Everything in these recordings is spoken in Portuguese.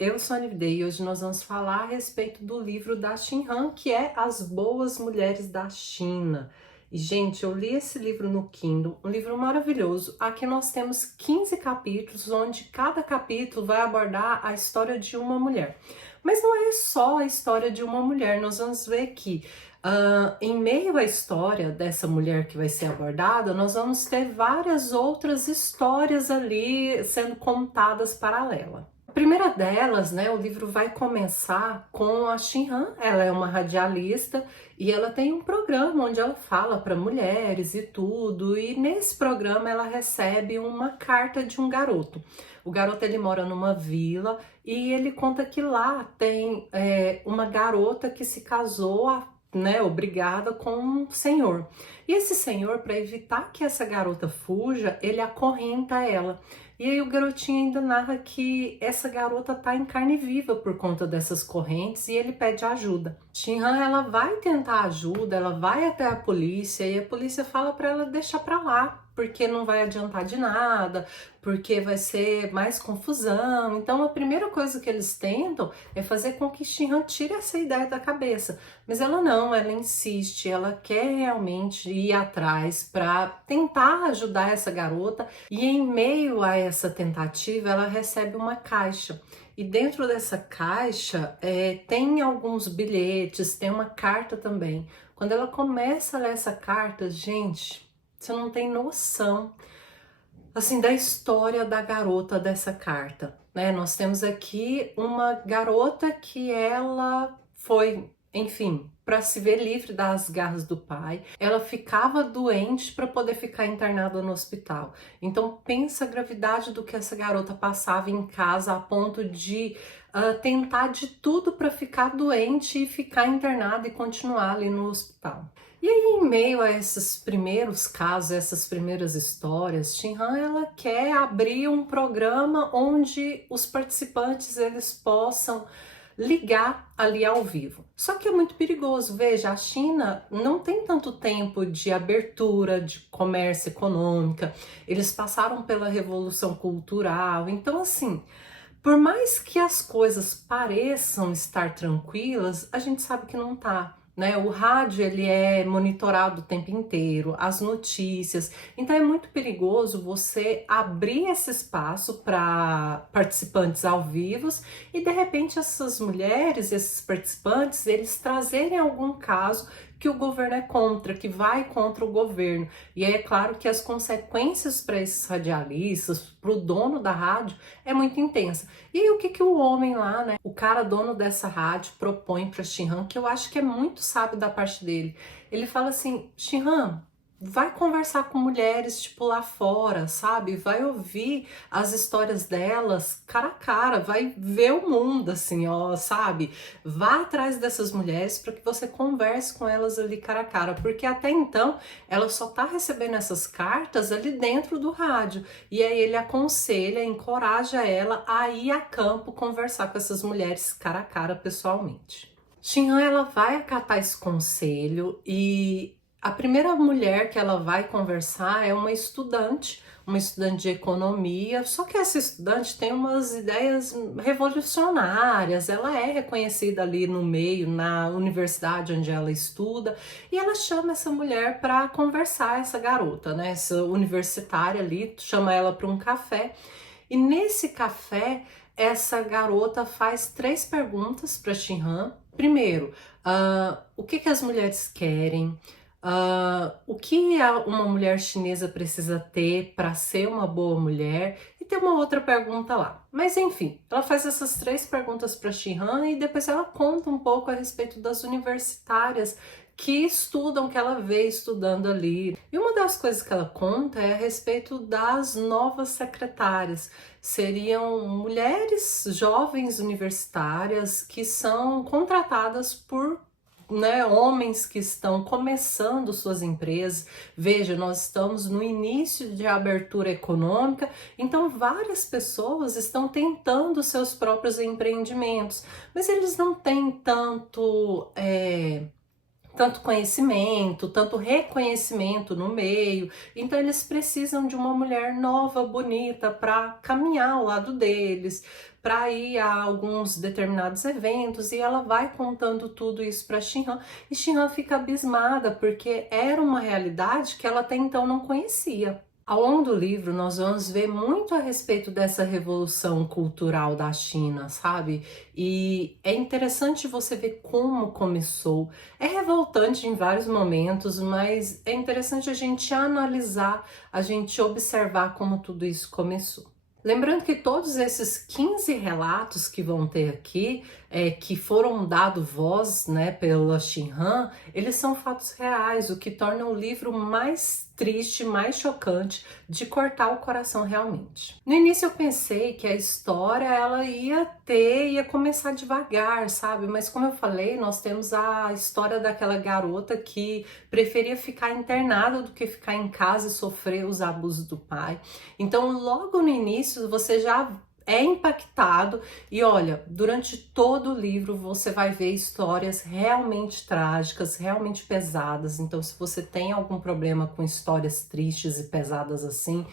Eu sou a Nividei e hoje nós vamos falar a respeito do livro da Shin Han, que é As Boas Mulheres da China. E, gente, eu li esse livro no Kindle, um livro maravilhoso. Aqui nós temos 15 capítulos, onde cada capítulo vai abordar a história de uma mulher. Mas não é só a história de uma mulher, nós vamos ver que em meio à história dessa mulher que vai ser abordada, nós vamos ter várias outras histórias ali sendo contadas paralela. A primeira delas, né, o livro vai começar com a Shin Han. Ela é uma radialista e ela tem um programa onde ela fala para mulheres e tudo, e nesse programa ela recebe uma carta de um garoto. O garoto ele mora numa vila e ele conta que lá tem uma garota que se casou, né, obrigada com um senhor. E esse senhor, para evitar que essa garota fuja, ele acorrenta ela. E aí o garotinho ainda narra que essa garota tá em carne viva por conta dessas correntes e ele pede ajuda. Shin Han, ela vai tentar ajuda, ela vai até a polícia e a polícia fala para ela deixar para lá, porque não vai adiantar de nada, porque vai ser mais confusão. Então a primeira coisa que eles tentam é fazer com que Shin Han tire essa ideia da cabeça. Mas ela não, ela insiste, ela quer realmente ir atrás para tentar ajudar essa garota, e em meio a essa tentativa ela recebe uma caixa. E dentro dessa caixa tem alguns bilhetes, tem uma carta também. Quando ela começa a ler essa carta, gente, você não tem noção assim da história da garota dessa carta, né? Nós temos aqui uma garota que ela foi, enfim, para se ver livre das garras do pai, ela ficava doente para poder ficar internada no hospital. Então pensa a gravidade do que essa garota passava em casa a ponto de tentar de tudo para ficar doente e ficar internada e continuar ali no hospital. E aí, em meio a esses primeiros casos, essas primeiras histórias, Shin Han, ela quer abrir um programa onde os participantes eles possam ligar ali ao vivo. Só que é muito perigoso. Veja, a China não tem tanto tempo de abertura, de comércio econômica. Eles passaram pela Revolução Cultural. Então, assim, por mais que as coisas pareçam estar tranquilas, a gente sabe que não tá. Né? O rádio ele é monitorado o tempo inteiro, as notícias. Então é muito perigoso você abrir esse espaço para participantes ao vivo e de repente essas mulheres, esses participantes, eles trazerem algum caso que o governo é contra, que vai contra o governo. E aí é claro que as consequências para esses radialistas, para o dono da rádio, é muito intensa. E aí o que o homem lá, né, o cara dono dessa rádio propõe para Shin Han, que eu acho que é muito sábio da parte dele. Ele fala assim: Shin Han, vai conversar com mulheres, tipo, lá fora, sabe? Vai ouvir as histórias delas cara a cara, vai ver o mundo, assim, ó, sabe? Vá atrás dessas mulheres para que você converse com elas ali cara a cara, porque até então ela só tá recebendo essas cartas ali dentro do rádio. E aí ele aconselha, encoraja ela a ir a campo conversar com essas mulheres cara a cara pessoalmente. Shin Han, ela vai acatar esse conselho e a primeira mulher que ela vai conversar é uma estudante de economia, só que essa estudante tem umas ideias revolucionárias, ela é reconhecida ali no meio, na universidade onde ela estuda, e ela chama essa mulher para conversar, essa garota, né, essa universitária ali, chama ela para um café, e nesse café, essa garota faz 3 perguntas para Shin Han. Primeiro, o que as mulheres querem? O que uma mulher chinesa precisa ter para ser uma boa mulher? E tem uma outra pergunta lá. Mas enfim, ela faz essas 3 perguntas para Shin Han e depois ela conta um pouco a respeito das universitárias que estudam, que ela vê estudando ali. E uma das coisas que ela conta é a respeito das novas secretárias. Seriam mulheres jovens universitárias que são contratadas por, né, homens que estão começando suas empresas. Veja, nós estamos no início de abertura econômica, então várias pessoas estão tentando seus próprios empreendimentos, mas eles não têm tanto conhecimento, tanto reconhecimento no meio. Então eles precisam de uma mulher nova, bonita, para caminhar ao lado deles, para ir a alguns determinados eventos, e ela vai contando tudo isso para Shin-Han, e Shin-Han fica abismada, porque era uma realidade que ela até então não conhecia. Ao longo do livro, nós vamos ver muito a respeito dessa revolução cultural da China, sabe? E é interessante você ver como começou. É revoltante em vários momentos, mas é interessante a gente analisar, a gente observar como tudo isso começou. Lembrando que todos esses 15 relatos que vão ter aqui, que foram dados voz, né, pela Shin-Han, eles são fatos reais, o que torna o livro mais triste, mais chocante, de cortar o coração realmente. No início eu pensei que a história ela ia começar devagar, sabe? Mas como eu falei, nós temos a história daquela garota que preferia ficar internada do que ficar em casa e sofrer os abusos do pai. Então, logo no início, você já é impactado e olha, durante todo o livro você vai ver histórias realmente trágicas, realmente pesadas. Então, se você tem algum problema com histórias tristes e pesadas assim,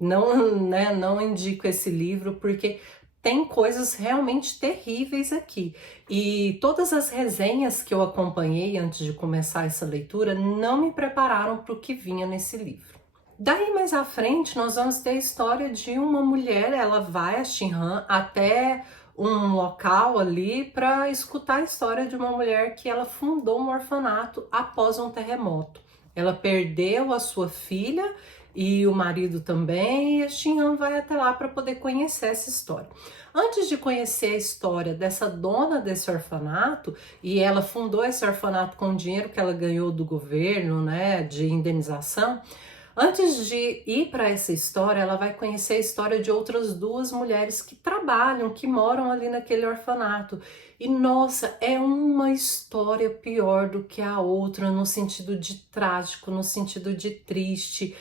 não indico esse livro, porque tem coisas realmente terríveis aqui. E todas as resenhas que eu acompanhei antes de começar essa leitura não me prepararam para o que vinha nesse livro. Daí mais à frente nós vamos ter a história de uma mulher, ela vai a Shin-Han até um local ali para escutar a história de uma mulher que ela fundou um orfanato após um terremoto. Ela perdeu a sua filha e o marido também, e a Shin-Han vai até lá para poder conhecer essa história. Antes de conhecer a história dessa dona desse orfanato, e ela fundou esse orfanato com o dinheiro que ela ganhou do governo, né, de indenização. Antes de ir para essa história, ela vai conhecer a história de outras duas mulheres que trabalham, que moram ali naquele orfanato. E nossa, é uma história pior do que a outra, no sentido de trágico, no sentido de triste.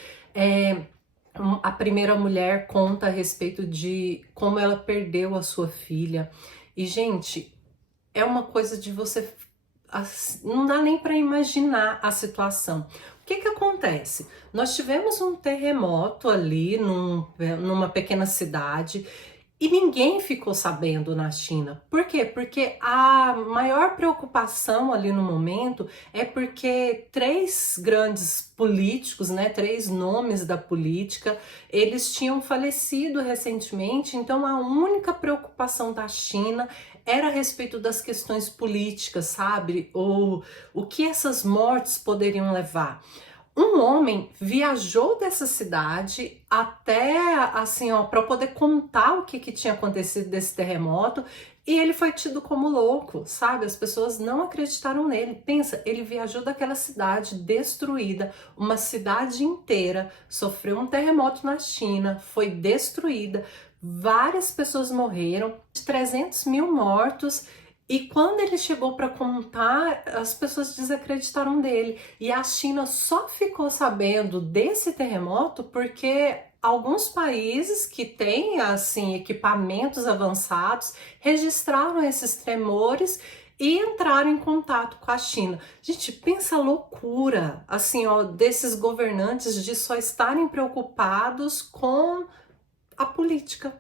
A primeira mulher conta a respeito de como ela perdeu a sua filha. E, gente, é uma coisa de você. Não dá nem para imaginar a situação. O que acontece? Nós tivemos um terremoto ali numa pequena cidade e ninguém ficou sabendo na China. Por quê? Porque a maior preocupação ali no momento é porque três grandes políticos, né, três nomes da política, eles tinham falecido recentemente, então a única preocupação da China era a respeito das questões políticas, sabe? Ou o que essas mortes poderiam levar. Um homem viajou dessa cidade até assim, ó, para poder contar o que tinha acontecido desse terremoto, e ele foi tido como louco, sabe? As pessoas não acreditaram nele. Pensa, ele viajou daquela cidade destruída, uma cidade inteira sofreu um terremoto na China, foi destruída, várias pessoas morreram, 300 mil mortos. E quando ele chegou para contar, as pessoas desacreditaram dele. E a China só ficou sabendo desse terremoto porque alguns países que têm assim equipamentos avançados registraram esses tremores e entraram em contato com a China. Gente, pensa a loucura, assim, ó, desses governantes de só estarem preocupados com a política.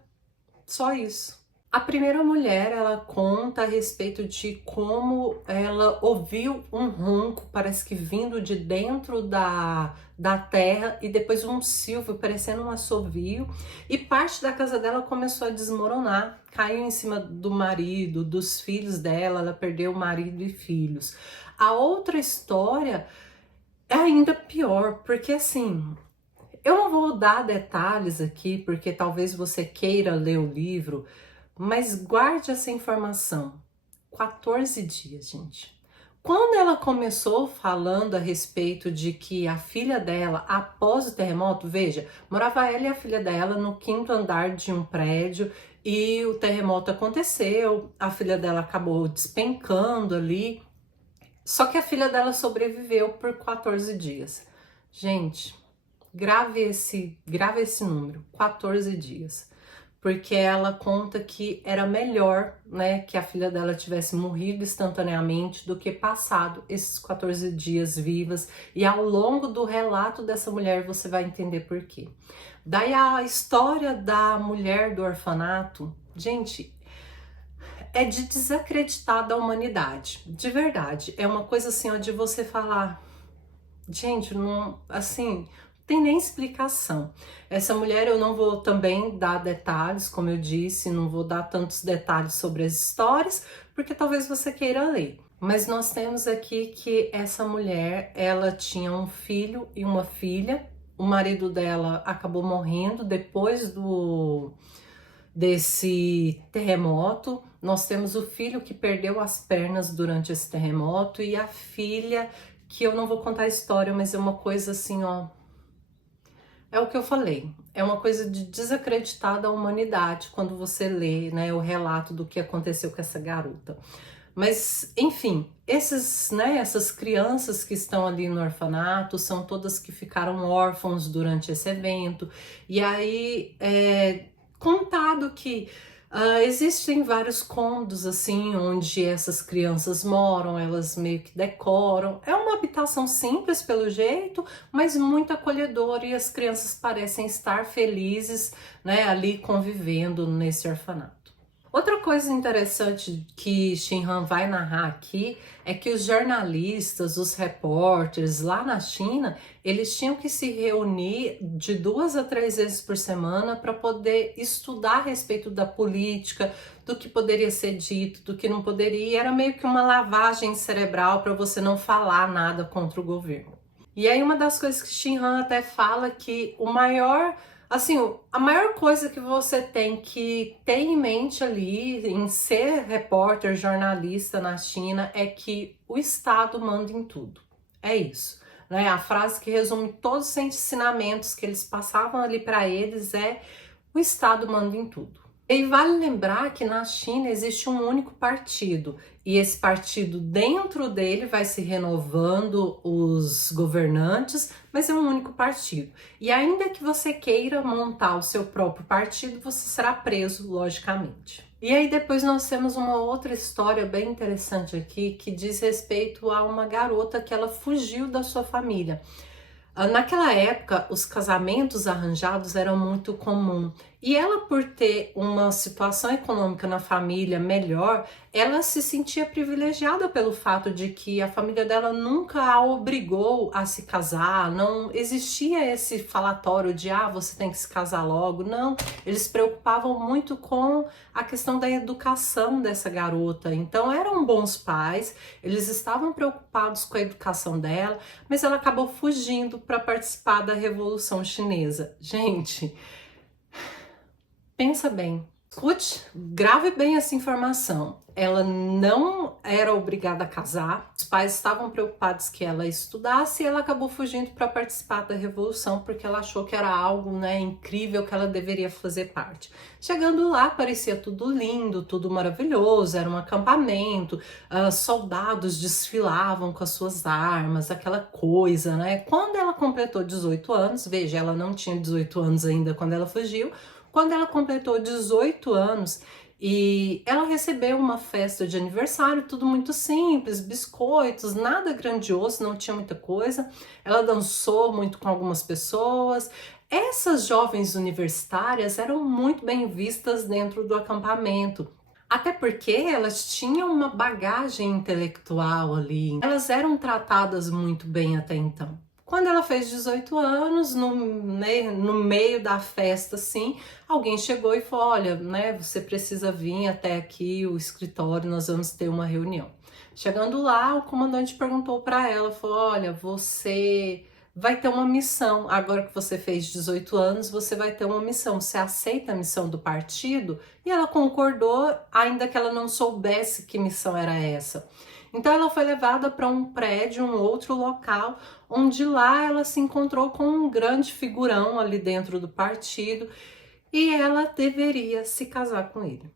Só isso. A primeira mulher, ela conta a respeito de como ela ouviu um ronco, parece que vindo de dentro da terra, e depois um silvio, parecendo um assovio, e parte da casa dela começou a desmoronar, caiu em cima do marido, dos filhos dela, ela perdeu o marido e filhos. A outra história é ainda pior, porque assim, eu não vou dar detalhes aqui, porque talvez você queira ler o livro, mas guarde essa informação. 14 dias, gente. Quando ela começou falando a respeito de que a filha dela, após o terremoto, veja, morava ela e a filha dela no 5º andar de um prédio e o terremoto aconteceu, a filha dela acabou despencando ali, só que a filha dela sobreviveu por 14 dias. Gente, grave esse número, 14 dias. porque ela conta que era melhor, né, que a filha dela tivesse morrido instantaneamente do que passado esses 14 dias vivas. E ao longo do relato dessa mulher você vai entender por quê. Daí a história da mulher do orfanato, gente, é de desacreditar da humanidade, de verdade. É uma coisa assim, ó, de você falar, gente, não, assim, tem nem explicação. Essa mulher eu não vou também dar detalhes, como eu disse, não vou dar tantos detalhes sobre as histórias, porque talvez você queira ler. Mas nós temos aqui que essa mulher, ela tinha um filho e uma filha. O marido dela acabou morrendo depois desse terremoto. Nós temos o filho que perdeu as pernas durante esse terremoto e a filha, que eu não vou contar a história, mas é uma coisa assim, ó. É o que eu falei, é uma coisa de desacreditar da humanidade quando você lê, né, o relato do que aconteceu com essa garota. Mas, enfim, essas crianças que estão ali no orfanato são todas que ficaram órfãos durante esse evento. E aí é contado que existem vários cômodos assim onde essas crianças moram, elas meio que decoram. É uma habitação simples pelo jeito, mas muito acolhedora, e as crianças parecem estar felizes, né, ali convivendo nesse orfanato. Outra coisa interessante que Shin-Han vai narrar aqui é que os jornalistas, os repórteres lá na China, eles tinham que se reunir de 2 a 3 vezes por semana para poder estudar a respeito da política, do que poderia ser dito, do que não poderia. E era meio que uma lavagem cerebral para você não falar nada contra o governo. E aí uma das coisas que Shin-Han até fala que o maior, assim, a maior coisa que você tem que ter em mente ali em ser repórter, jornalista na China é que o Estado manda em tudo. É isso, né? A frase que resume todos os ensinamentos que eles passavam ali para eles é: o Estado manda em tudo. E vale lembrar que na China existe um único partido, e esse partido, dentro dele, vai se renovando os governantes, mas é um único partido. E ainda que você queira montar o seu próprio partido, você será preso, logicamente. E aí depois nós temos uma outra história bem interessante aqui, que diz respeito a uma garota que ela fugiu da sua família. Naquela época, os casamentos arranjados eram muito comum, e ela, por ter uma situação econômica na família melhor, ela se sentia privilegiada pelo fato de que a família dela nunca a obrigou a se casar, não existia esse falatório de você tem que se casar logo, não, eles se preocupavam muito com a questão da educação dessa garota. Então eram bons pais, eles estavam preocupados com a educação dela, mas ela acabou fugindo para participar da Revolução Chinesa. Gente, pensa bem, escute, grave bem essa informação. Ela não era obrigada a casar, os pais estavam preocupados que ela estudasse, e ela acabou fugindo para participar da revolução porque ela achou que era algo, né, incrível, que ela deveria fazer parte. Chegando lá, parecia tudo lindo, tudo maravilhoso, era um acampamento, soldados desfilavam com as suas armas, aquela coisa, né? Quando ela completou 18 anos, veja, ela não tinha 18 anos ainda quando ela fugiu. Quando ela completou 18 anos, e ela recebeu uma festa de aniversário, tudo muito simples, biscoitos, nada grandioso, não tinha muita coisa. Ela dançou muito com algumas pessoas. Essas jovens universitárias eram muito bem vistas dentro do acampamento, até porque elas tinham uma bagagem intelectual ali. Elas eram tratadas muito bem até então. Quando ela fez 18 anos, no meio da festa, assim, alguém chegou e falou: olha, né, você precisa vir até aqui, o escritório, nós vamos ter uma reunião. Chegando lá, o comandante perguntou para ela, falou: olha, você vai ter uma missão, agora que você fez 18 anos, você vai ter uma missão, você aceita a missão do partido? E ela concordou, ainda que ela não soubesse que missão era essa. Então ela foi levada para um prédio, um outro local, onde lá ela se encontrou com um grande figurão ali dentro do partido, e ela deveria se casar com ele.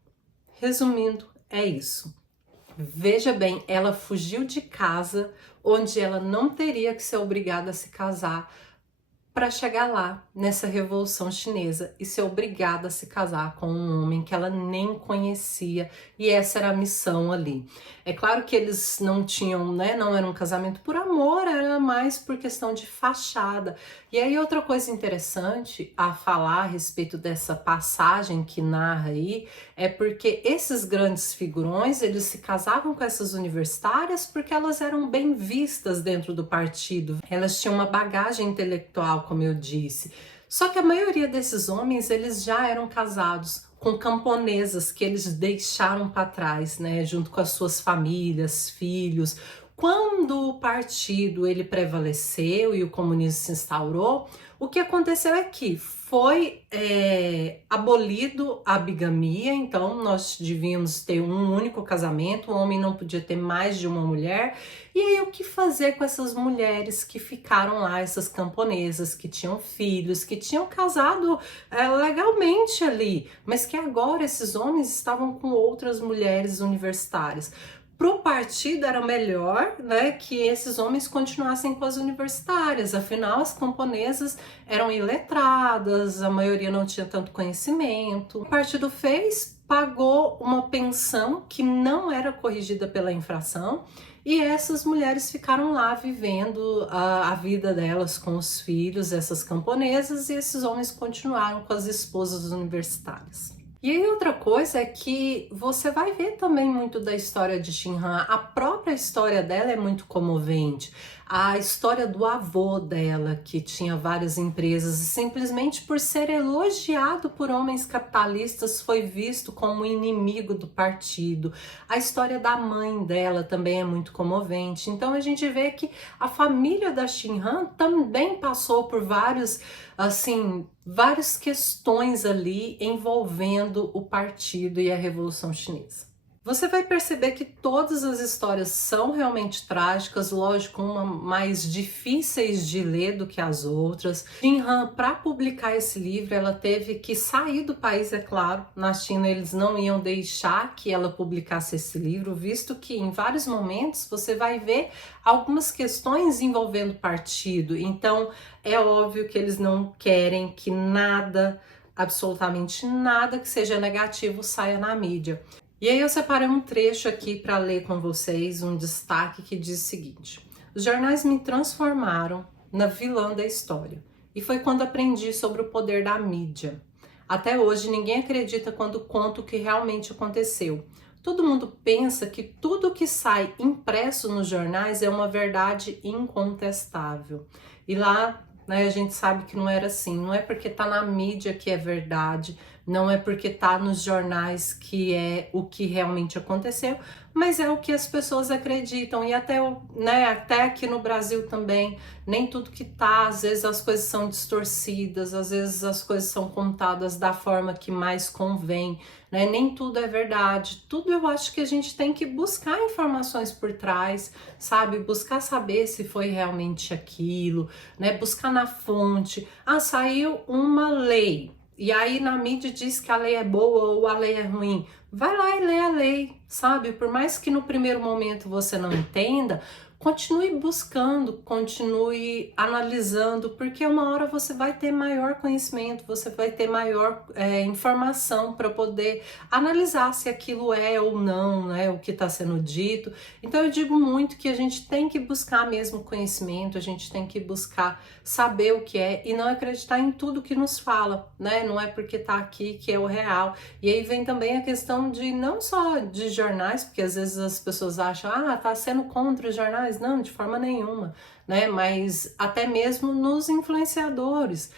Resumindo, é isso. Veja bem, ela fugiu de casa, onde ela não teria que ser obrigada a se casar, para chegar lá, nessa Revolução Chinesa, e ser obrigada a se casar com um homem que ela nem conhecia, e essa era a missão ali. É claro que eles não tinham, né, não era um casamento por amor, era mais por questão de fachada. E aí outra coisa interessante a falar a respeito dessa passagem que narra aí, é porque esses grandes figurões, eles se casavam com essas universitárias porque elas eram bem vistas dentro do partido, elas tinham uma bagagem intelectual, como eu disse. Só que a maioria desses homens, eles já eram casados com camponesas que eles deixaram para trás, né, junto com as suas famílias, filhos. Quando o partido ele prevaleceu e o comunismo se instaurou, o que aconteceu é que foi abolido a bigamia, então nós devíamos ter um único casamento, o homem não podia ter mais de uma mulher. E aí o que fazer com essas mulheres que ficaram lá, essas camponesas que tinham filhos, que tinham casado legalmente ali, mas que agora esses homens estavam com outras mulheres universitárias. Para o partido era melhor, né, que esses homens continuassem com as universitárias, afinal as camponesas eram iletradas, a maioria não tinha tanto conhecimento. O partido fez, pagou uma pensão que não era corrigida pela inflação, e essas mulheres ficaram lá vivendo a vida delas com os filhos, essas camponesas, e esses homens continuaram com as esposas universitárias. E aí outra coisa é que você vai ver também muito da história de Shin Han. A própria história dela é muito comovente. A história do avô dela, que tinha várias empresas e simplesmente por ser elogiado por homens capitalistas foi visto como inimigo do partido. A história da mãe dela também é muito comovente. Então a gente vê que a família da Shin Han também passou por várias questões ali envolvendo o partido e a Revolução Chinesa. Você vai perceber que todas as histórias são realmente trágicas, lógico, uma mais difíceis de ler do que as outras. Shin Han, para publicar esse livro, ela teve que sair do país, é claro. Na China eles não iam deixar que ela publicasse esse livro, visto que em vários momentos você vai ver algumas questões envolvendo partido. Então é óbvio que eles não querem que nada, absolutamente nada que seja negativo saia na mídia. E aí eu separei um trecho aqui para ler com vocês, um destaque que diz o seguinte: os jornais me transformaram na vilã da história, e foi quando aprendi sobre o poder da mídia. Até hoje ninguém acredita quando conto o que realmente aconteceu. Todo mundo pensa que tudo que sai impresso nos jornais é uma verdade incontestável. E lá, né, a gente sabe que não era assim. Não é porque tá na mídia que é verdade, não é porque tá nos jornais que é o que realmente aconteceu, mas é o que as pessoas acreditam. E até, né, até aqui no Brasil também, nem tudo que tá, às vezes as coisas são distorcidas, às vezes as coisas são contadas da forma que mais convém, né? Nem tudo é verdade. Tudo eu acho que a gente tem que buscar informações por trás, sabe? Buscar saber se foi realmente aquilo, né? Buscar na fonte. Ah, saiu uma lei. E aí na mídia diz que a lei é boa ou a lei é ruim. Vai lá e lê a lei, sabe? Por mais que no primeiro momento você não entenda, continue buscando, continue analisando, porque uma hora você vai ter maior conhecimento, você vai ter maior informação para poder analisar se aquilo é ou não, né, o que está sendo dito. Então eu digo muito que a gente tem que buscar mesmo conhecimento, a gente tem que buscar saber o que é e não acreditar em tudo que nos fala, né? Não é porque tá aqui que é o real. E aí vem também a questão de não só de jornais, porque às vezes as pessoas acham, tá sendo contra os jornais. Não, de forma nenhuma, né? Mas até mesmo nos influenciadores.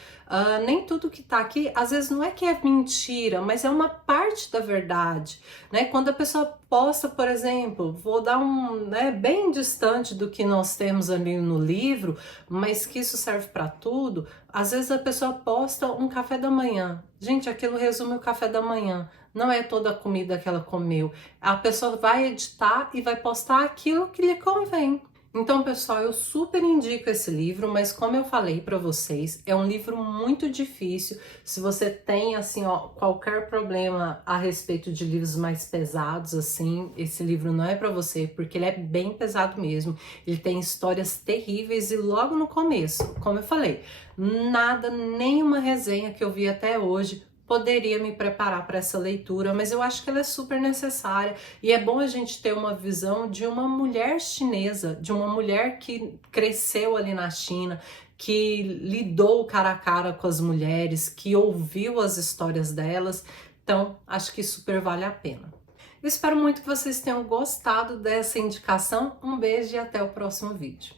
Nem tudo que tá aqui, às vezes não é que é mentira, mas é uma parte da verdade, né? Quando a pessoa posta, por exemplo, vou dar né, bem distante do que nós temos ali no livro, mas que isso serve para tudo. Às vezes a pessoa posta um café da manhã. Gente, aquilo resume o café da manhã. Não é toda a comida que ela comeu. A pessoa vai editar e vai postar aquilo que lhe convém. Então, pessoal, eu super indico esse livro, mas como eu falei para vocês, é um livro muito difícil. Se você tem, assim, ó, qualquer problema a respeito de livros mais pesados, assim, esse livro não é para você, porque ele é bem pesado mesmo. Ele tem histórias terríveis e logo no começo, como eu falei, nada, nenhuma resenha que eu vi até hoje poderia me preparar para essa leitura, mas eu acho que ela é super necessária e é bom a gente ter uma visão de uma mulher chinesa, de uma mulher que cresceu ali na China, que lidou cara a cara com as mulheres, que ouviu as histórias delas. Então, acho que super vale a pena. Eu espero muito que vocês tenham gostado dessa indicação. Um beijo e até o próximo vídeo.